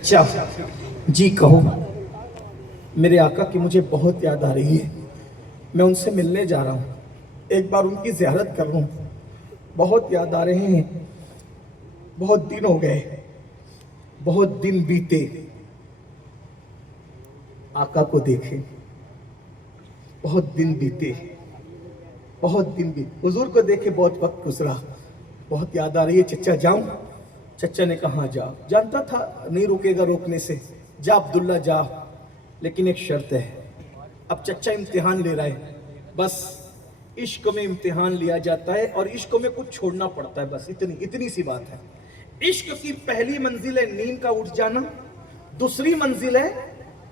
अच्छा जी कहो। मेरे आका की मुझे बहुत याद आ रही है। मैं उनसे मिलने जा रहा हूँ, एक बार उनकी ज़ियारत कर लूँ। बहुत याद आ रहे हैं, बहुत दिन हो गए, बहुत दिन बीते आका को देखे, बहुत दिन बीते, बहुत दिन बीते हुजूर को देखे, बहुत वक्त गुजरा। बहुत याद आ रही है। चचा जाऊं? चचा ने कहा जा। जानता था नहीं रुकेगा रोकने से। जा अब्दुल्ला जा, लेकिन एक शर्त है। अब चचा इम्तिहान ले रहा है। बस इश्क में इम्तिहान लिया जाता है और इश्क में कुछ छोड़ना पड़ता है, बस इतनी इतनी सी बात है। इश्क की पहली मंजिल है नींद का उठ जाना, दूसरी मंजिल है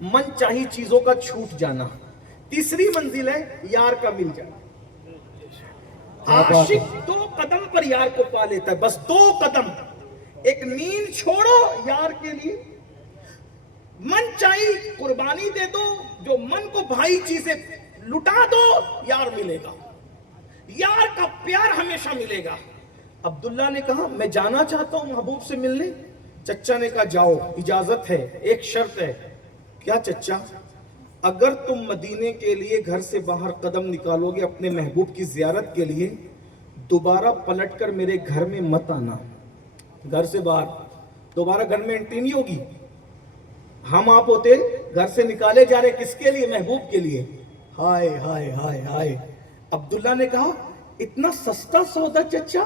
मन चाही चीजों का छूट जाना, तीसरी मंजिल है यार का मिल जाना। आशिक दो कदम पर यार को पा लेता है, बस दो कदम। एक नींद छोड़ो यार के लिए, मन चाहिए कुर्बानी दे दो, जो मन को भाई चीजें लुटा दो, यार मिलेगा, यार का प्यार हमेशा मिलेगा। अब्दुल्ला ने कहा मैं जाना चाहता हूं महबूब से मिलने। चचा ने कहा जाओ, इजाजत है, एक शर्त है। क्या चचा? अगर तुम मदीने के लिए घर से बाहर कदम निकालोगे अपने महबूब की जियारत के लिए, दोबारा पलटकर मेरे घर में मत आना। घर से बाहर दोबारा घर में एंट्री नहीं होगी। हम आप होते घर से निकाले जा रहे, किसके लिए? महबूब के लिए। हाय हाय हाय हाय। अब्दुल्ला ने कहा इतना सस्ता सौदा चचा?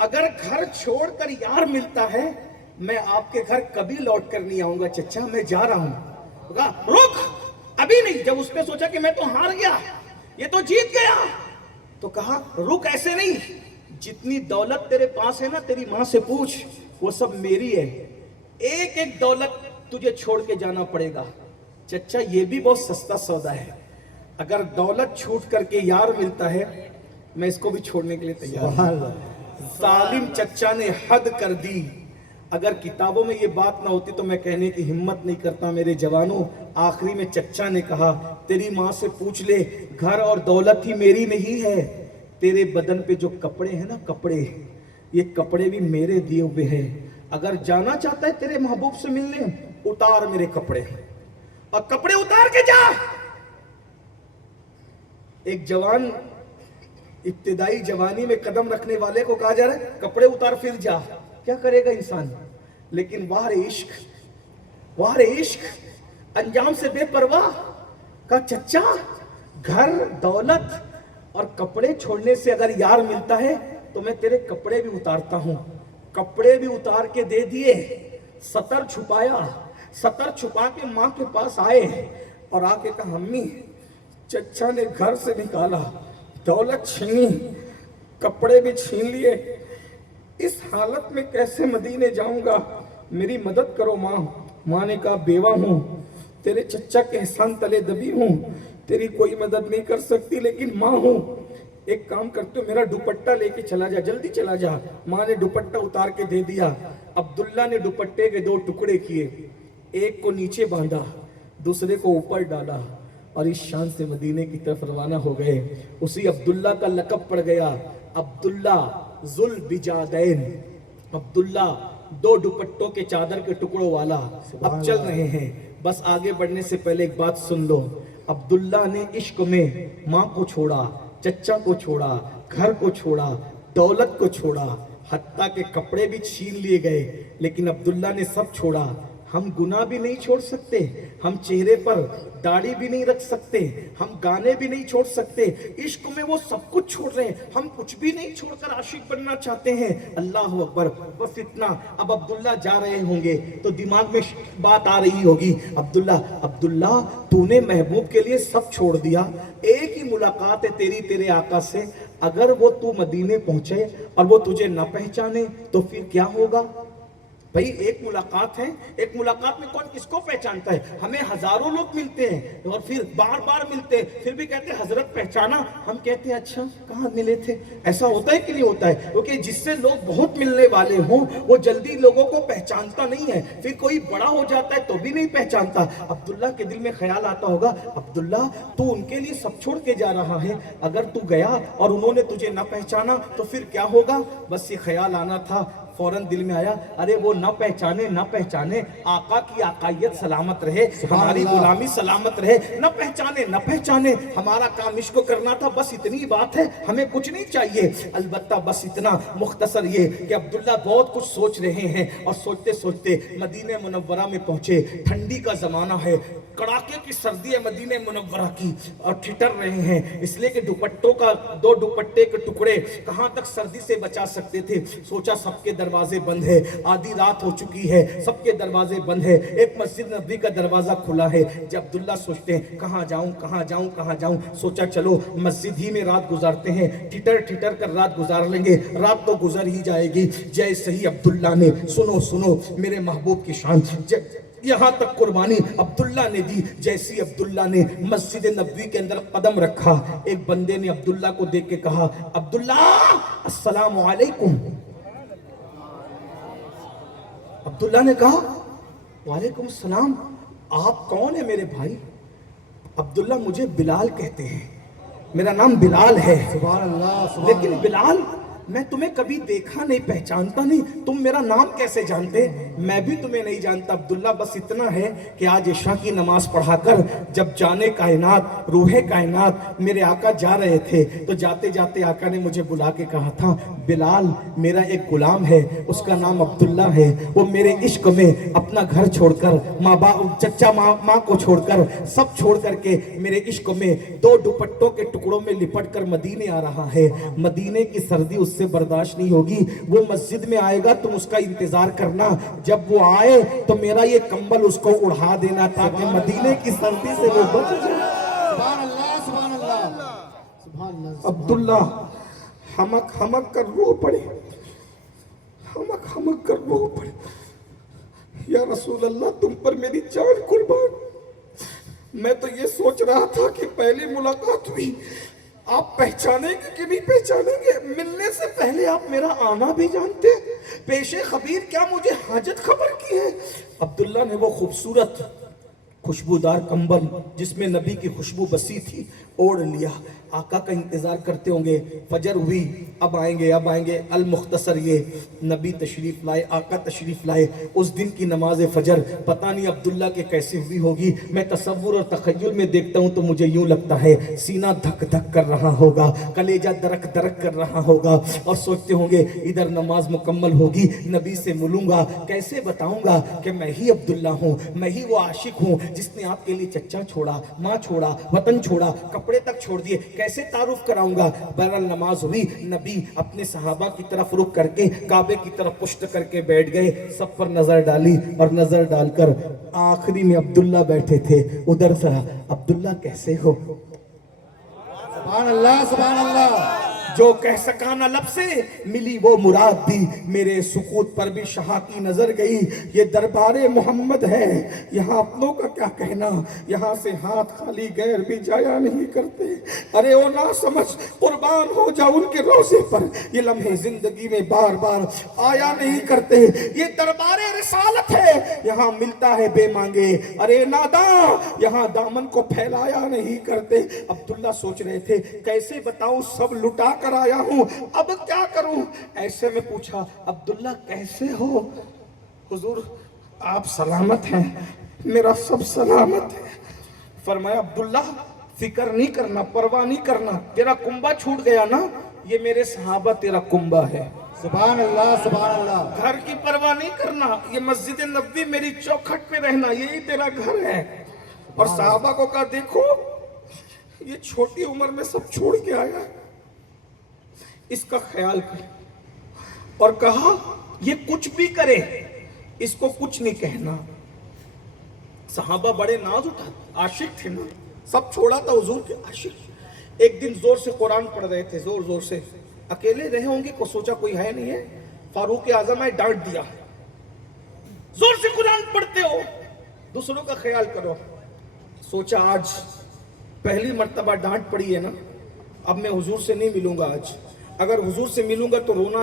अगर घर छोड़कर यार मिलता है, मैं आपके घर कभी लौट कर नहीं आऊंगा चचा, मैं जा रहा हूं। रुक, अभी नहीं। जब उसने सोचा कि मैं तो हार गया, ये तो जीत गया, तो कहा रुक, ऐसे नहीं। जितनी दौलत तेरे पास है ना, तेरी मां से पूछ, वो सब मेरी है। एक एक दौलत तुझे छोड़ के जाना पड़ेगा। चचा ये भी बहुत सस्ता सौदा है। अगर दौलत छूट करके यार मिलता है, मैं इसको भी छोड़ने के लिए तैयार हूं। जालिम चचा ने हद कर दी। अगर किताबों में ये बात ना होती तो मैं कहने की हिम्मत नहीं करता मेरे जवानों। आखिरी में चचा ने कहा तेरी माँ से पूछ ले, घर और दौलत ही मेरी नहीं है। तेरे बदन पे जो कपड़े हैं ना, कपड़े, ये कपड़े भी मेरे दिए हुए हैं। अगर जाना चाहता है तेरे महबूब से मिलने, उतार मेरे कपड़े, और कपड़े उतार के जा। एक जवान इब्तिदाई जवानी में कदम रखने वाले को कहा जा रहा है कपड़े उतार फिर जा। क्या करेगा इंसान? लेकिन वाह रे इश्क, वाह रे इश्क, अंजाम से बेपरवाह। का चचा घर, दौलत और कपड़े छोड़ने से अगर यार मिलता है तो मैं तेरे कपड़े भी उतारता हूं। कपड़े भी उतार के दे दिए, सतर छुपाया, सतर छुपा के मां के पास आए और आके कहा अम्मी, चचा ने घर से निकाला, दौलत छीनी, कपड़े भी छीन लिए, इस हालत में कैसे मदीने जाऊंगा, मेरी मदद करो माँ। माँ ने कहा बेवा हूँ, तेरे चचा के एहसान तले दबी हूँ, तेरी कोई मदद नहीं कर सकती, लेकिन माँ हूँ। एक काम करते हो, मेरा दुपट्टा लेके चला जा, जल्दी चला जा। माँ ने दुपट्टा उतार के दे दिया। अब्दुल्ला ने दुपट्टे के दो टुकड़े किए, एक को नीचे बांधा, दूसरे को ऊपर डाला और इस शान से मदीने की तरफ रवाना हो गए। उसी अब्दुल्ला का लक़ब पड़ गया अब्दुल्ला जुल बिजादैन, अब्दुल्ला दो दुपट्टों के चादर के टुकड़ों वाला। अब चल रहे हैं, बस आगे बढ़ने से पहले एक बात सुन लो। अब्दुल्ला ने इश्क में माँ को छोड़ा, चचा को छोड़ा, घर को छोड़ा, दौलत को छोड़ा, हत्ता के कपड़े भी छीन लिए गए, लेकिन अब्दुल्ला ने सब छोड़ा। हम गुनाह भी नहीं छोड़ सकते, हम चेहरे पर दाढ़ी भी नहीं रख सकते, हम गाने भी नहीं छोड़ सकते। इश्क में वो सब कुछ छोड़ रहे हैं, हम कुछ भी नहीं छोड़कर आशिक बनना चाहते हैं। अल्लाह अकबर, बस इतना। अब अब्दुल्ला जा रहे होंगे तो दिमाग में बात आ रही होगी, अब्दुल्ला, अब्दुल्ला तूने महबूब के लिए सब छोड़ दिया, एक ही मुलाकात है तेरी तेरे आका से, अगर वो तू मदीने पहुंचे और वो तुझे ना पहचाने तो फिर क्या होगा? भाई एक मुलाकात है, एक मुलाकात में कौन किसको पहचानता है? हमें हजारों लोग मिलते हैं और फिर बार बार मिलते हैं, फिर भी कहते हैं हजरत पहचाना, हम कहते हैं अच्छा कहाँ मिले थे। ऐसा होता है कि नहीं होता है? क्योंकि जिससे लोग बहुत मिलने वाले हों वो जल्दी लोगों को पहचानता नहीं है, फिर कोई बड़ा हो जाता है तो भी नहीं पहचानता। अब्दुल्ला के दिल में ख्याल आता होगा, अब्दुल्ला तू उनके लिए सब छोड़ के जा रहा है, अगर तू गया और उन्होंने तुझे ना पहचाना तो फिर क्या होगा? बस ये ख्याल आना था। फौरन दिल में आया, अरे वो न पहचाने, आका की आकायत सलामत रहे, हमारी गुलामी सलामत रहे, न पहचाने, हमारा काम इश्क करना था, बस इतनी बात है, हमें कुछ नहीं चाहिए। अलबत्ता बस इतना मुख्तसर ये कि अब्दुल्ला बहुत कुछ सोच रहे हैं और सोचते सोचते मदीने मुनव्वरा में पहुंचे। ठंडी का जमाना है, कड़ाके की सर्दी है मदीने मुनव्वरा की, और ठिठर रहे हैं इसलिए कि दुपट्टों का, 2 दुपट्टे के टुकड़े कहां तक सर्दी से बचा सकते थे। सोचा सबके दरवाजे बंद है, आधी रात हो चुकी है, सबके दरवाजे बंद है, एक मस्जिद नबी का दरवाजा खुला है। जब अब्दुल्ला सोचते हैं कहां जाऊं, सोचा चलो मस्जिद ही में रात गुजारते हैं, ठिठर कर रात गुजार लेंगे, रात तो गुजर ही जाएगी। जैसे ही अब्दुल्ला ने, सुनो मेरे महबूब की शान, यहां तक कुर्बानी अब्दुल्ला ने दी। जैसी अब्दुल्ला ने मस्जिद नबवी के अंदर कदम रखा, एक बंदे ने अब्दुल्ला को देख के कहा, अब्दुल्ला अस्सलामु अलैकुम। अब्दुल्ला ने कहा, वालेकुम सलाम, आप कौन है मेरे भाई? अब्दुल्ला, मुझे बिलाल कहते हैं, मेरा नाम बिलाल है। सुभान अल्लाह। लेकिन बिलाल, मैं तुम्हें कभी देखा नहीं, पहचानता नहीं, तुम मेरा नाम कैसे जानते? मैं भी तुम्हें नहीं जानता अब्दुल्ला, बस इतना है कि आज इशा की नमाज पढ़ाकर जब जाने कायनात, रूहे कायनात मेरे आका जा रहे थे, तो जाते जाते आका ने मुझे बुला के कहा था, बिलाल मेरा एक गुलाम है, उसका नाम अब्दुल्ला है, वो मेरे इश्क में अपना घर छोड़कर, माँ बाप, चचा माँ को छोड़कर, सब छोड़ करके मेरे इश्क में 2 दुपट्टों के टुकड़ों में लिपट कर मदीने आ रहा है। मदीने की सर्दी उससे बर्दाश्त नहीं होगी, वो मस्जिद में आएगा, तुम उसका इंतजार करना, जब वो आए तो मेरा ये कंबल उसको उड़ा देना ताकि मदीने की सर्दी से वो बच जाए। सुभान अल्लाह, सुभान अल्लाह, सुभान अल्लाह। अब्दुल्ला हमक कर रो पड़े, हमक कर रो पड़े, या रसूल अल्लाह, तुम पर मेरी जान कुर्बान। मैं तो ये सोच रहा था कि पहली मुलाकात हुई, आप पहचानेंगे कि नहीं पहचानेंगे, मिलने से पहले आप मेरा आना भी जानते, पेशे खबीर क्या मुझे हाजत खबर की है? अब्दुल्ला ने वो खूबसूरत खुशबूदार कंबल जिसमें नबी की खुशबू बसी थी ओढ़ लिया। आका का इंतजार करते होंगे, फजर हुई, अब आएंगे। अल मुख्तसर ये नबी तशरीफ लाए, आका तशरीफ लाए। उस दिन की नमाज फजर पता नहीं अब्दुल्ला के कैसे हुई होगी। मैं तसव्वुर और तखय्युल में देखता हूँ तो मुझे यूं लगता है सीना धक धक कर रहा होगा, कलेजा दरक दरक कर रहा होगा, और सोचते होंगे इधर नमाज मुकम्मल होगी, नबी से मिलूंगा, कैसे बताऊंगा कि मैं ही अब्दुल्ला हूँ, मैं ही वो आशिक हूँ जिसने आपके लिए चच्चा छोड़ा, माँ छोड़ा, वतन छोड़ा, कपड़े तक छोड़ दिए, कैसे तारुफ कराऊंगा। बहरहाल नमाज हुई, नबी अपने सहाबा की तरफ रुख करके काबे की तरफ पुष्ट करके बैठ गए, सब पर नजर डाली, और नजर डालकर आखिरी में अब्दुल्ला बैठे थे, उधर से अब्दुल्ला कैसे हो? सुभान अल्लाह, सुभान अल्लाह। जो कह सका ना लब से, मिली वो मुराद दी, मेरे सुकूत पर भी शाह की नजर गई। ये दरबारे मोहम्मद है, यहाँ अपनों का क्या कहना, यहाँ से हाथ खाली गैर भी जाया नहीं करते। अरे ओ ना समझ, कुर्बान हो जा उनके रोज़े पर, ये लम्हे जिंदगी में बार बार आया नहीं करते। ये दरबारे रिसालत है, यहाँ मिलता है बेमांगे। अरे नादा, यहाँ दामन को फैलाया नहीं करते। अब्दुल्ला सोच रहे थे कैसे बताऊं, सब लुटा कर आया हूं, अब क्या करूं? ऐसे में पूछा, अब्दुल्ला कैसे हो? हुजूर आप सलामत हैं? मेरा सब सलामत है। फरमाया, अब्दुल्ला फिक्र नहीं करना, परवाह नहीं करना, तेरा कुंबा छूट गया ना, ये मेरे सहाबा तेरा कुंबा है। सुभान अल्लाह, सुभान अल्लाह। घर की परवाह नहीं करना, ये मस्जिद नबवी मेरी चौखट पे रहना, यही तेरा घर है। और सहाबा को कहा, देखो ये छोटी उम्र में सब छोड़ के आया, इसका ख्याल कर। और कहा, ये कुछ भी करे इसको कुछ नहीं कहना। सहाबा बड़े नाज उठा, आशिक थे ना, सब छोड़ा था हुजूर के आशिक। एक दिन जोर से कुरान पढ़ रहे थे, जोर जोर से, अकेले रहे होंगे, को सोचा कोई है नहीं है, फारूक आजम आए, डांट दिया, जोर से कुरान पढ़ते हो, दूसरों का ख्याल करो। सोचा आज पहली मर्तबा डांट पड़ी है ना, अब मैं हुजूर से नहीं मिलूंगा आज, अगर हुजूर से मिलूंगा तो रोना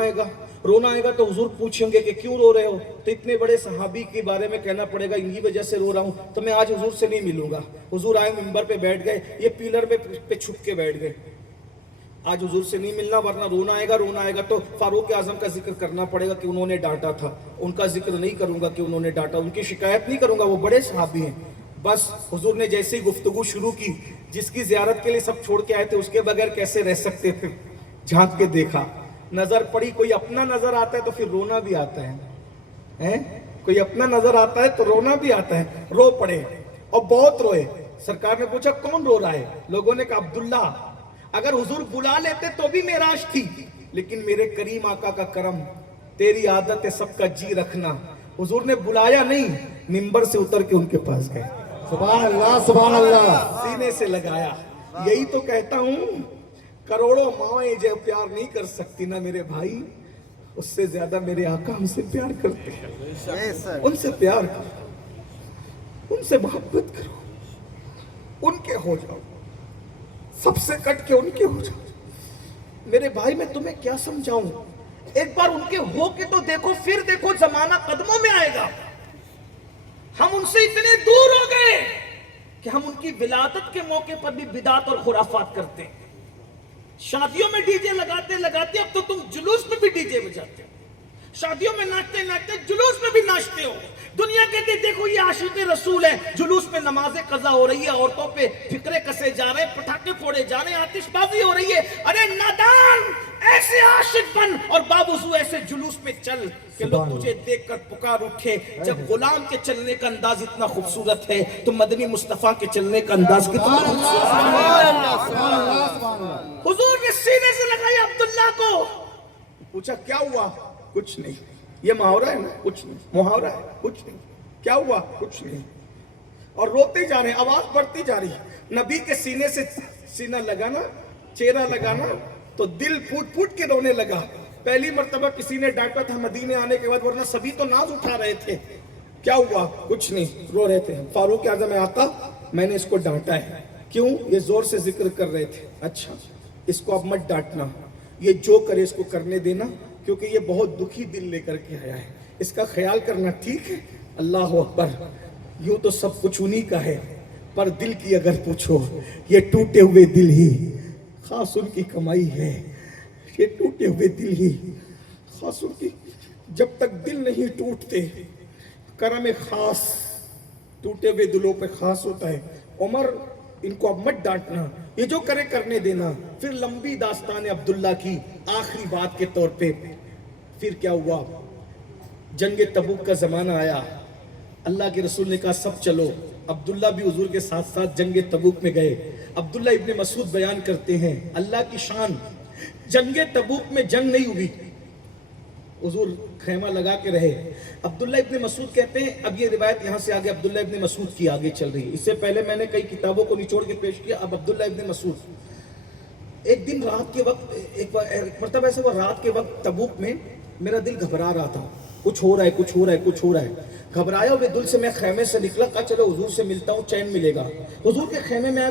आएगा तो हुजूर पूछेंगे कि क्यों रो रहे हो, तो इतने बड़े सहाबी के बारे में कहना पड़ेगा इनकी वजह से रो रहा हूं, तो मैं आज हुजूर से नहीं मिलूंगा। हुजूर आए, मिंबर पे बैठ गए, ये पिलर पे छुप के बैठ गए। आज हुजूर से नहीं मिलना वरना रोना आएगा तो फारूक आजम का जिक्र करना पड़ेगा कि उन्होंने डांटा था, उनका जिक्र नहीं करूंगा कि उन्होंने डांटा, उनकी शिकायत नहीं करूंगा, वो बड़े सहाबी हैं। बस हुजूर ने जैसे ही गुफ्तगू शुरू की, जिसकी जियारत के लिए सब छोड़ के आए थे उसके बगैर कैसे रह सकते थे, झांक के देखा, नजर पड़ी, कोई अपना नजर आता है तो फिर रोना भी आता है, कोई अपना नजर आता है तो रोना भी आता है, रो पड़े और बहुत रोए। सरकार ने पूछा कौन रो रहा है, लोगों ने कहा अब्दुल्ला, अगर हुजूर बुला लेते तो भी मेराज थी, लेकिन मेरे करीम आका का करम, तेरी आदत है सबका जी रखना। हुजूर ने बुलाया नहीं, मिंबर से उतर के उनके पास गए, सुभान अल्लाह, सुभान अल्लाह। सीने से लगाया। यही तो कहता हूं, करोड़ों माएं जो प्यार नहीं कर सकती ना मेरे भाई, उससे ज्यादा मेरे आका हमसे प्यार करते हैं। उनसे प्यार करो, उनसे मोहब्बत करो, उनके हो जाओ, सबसे कट के उनके हो जाओ। मेरे भाई मैं तुम्हें क्या समझाऊं, एक बार उनके हो के तो देखो, फिर देखो जमाना कदमों में आएगा। हम उनसे इतने दूर हो गए कि हम उनकी विलादत के मौके पर भी बिदात और खुराफात करते हैं। शादियों में डीजे लगाते लगाते अब तो तुम जुलूस में भी डीजे बजाते हो, शादियों में नाचते नाचते जुलूस में भी नाचते हो। दुनिया कहते देखो ये आशिक रसूल है, जुलूस में नमाजें कज़ा हो रही है, औरतों पे फिक्रे कसे जा रहे हैं, पटाखे फोड़े जा रहे हैं, आतिशबाजी हो रही है। अरे नादान, ऐसे आशिक बन और बावजूद ऐसे जुलूस में चल कि लोग तुझे देखकर पुकार उठे। जब गुलाम के चलने का अंदाज इतना खूबसूरत है तो मदनी मुस्तफा के चलने का अंदाज कितना खूबसूरत है। हुजूर ने सीने से लगाया अब्दुल्ला को, पूछा क्या हुआ? कुछ नहीं। ये मुहावरा है ना? कुछ नहीं। मुहावरा है? कुछ नहीं। क्या हुआ? कुछ नहीं। और रोते जा रहे, आवाज बढ़ती जा रही। नबी के सीने से सीना लगाना, चेहरा लगाना तो दिल फूट फूट के रोने लगा। पहली मर्तबा किसी ने डांटा था मदीने आने के बाद, वरना सभी तो नाज उठा रहे थे। क्या हुआ? कुछ नहीं, रो रहे थे। फारूक आज़म आका, मैंने इसको डांटा है। क्यों? ये जोर से जिक्र कर रहे थे। अच्छा, इसको अब मत डांटना, ये जो करे इसको करने देना, क्योंकि ये बहुत दुखी दिल लेकर के आया है, इसका ख्याल करना, ठीक है? अल्लाह अकबर। यूं तो सब कुछ उन्हीं का है, पर दिल की अगर पूछो, ये टूटे हुए दिल ही खास उनकी कमाई है। ये टूटे हुए दिल ही खास उनकी, जब तक दिल नहीं टूटते करम खास टूटे हुए दिलों पे खास होता है। उमर, इनको अब मत डांटना, ये जो करे करने देना। फिर लंबी दास्तान अब्दुल्ला की आखिरी बात के तौर पे, फिर क्या हुआ? जंग तबूक का जमाना आया, अल्लाह के रसूल ने कहा सब चलो। अब्दुल्ला भी हुजूर के साथ साथ जंग तबूक में गए। अब्दुल्ला इब्ने मसूद बयान करते हैं, अल्लाह की शान, जंग तबूक में जंग नहीं हुई, हुजूर खैमा लगा के रहे। अब्दुल्ला इब्ने मसूद कहते हैं, अब ये रिवायत यहाँ से आगे अब्दुल्ला इब्ने मसूद की आगे चल रही है, इससे पहले मैंने कई किताबों को निचोड़ के पेश किया। अब अब्दुल्ला इब्ने मसूद, एक दिन रात के वक्त, एक मरतबा ऐसा हुआ, रात के वक्त तबूक में मेरा दिल घबरा रहा था, कुछ हो रहा है, कुछ हो रहा है, कुछ हो रहा है। घबराया हुए दिल से मैं खैमे से निकला, कहा चलो हुजूर से मिलता हूँ, चैन मिलेगा। हुजूर के खैमे में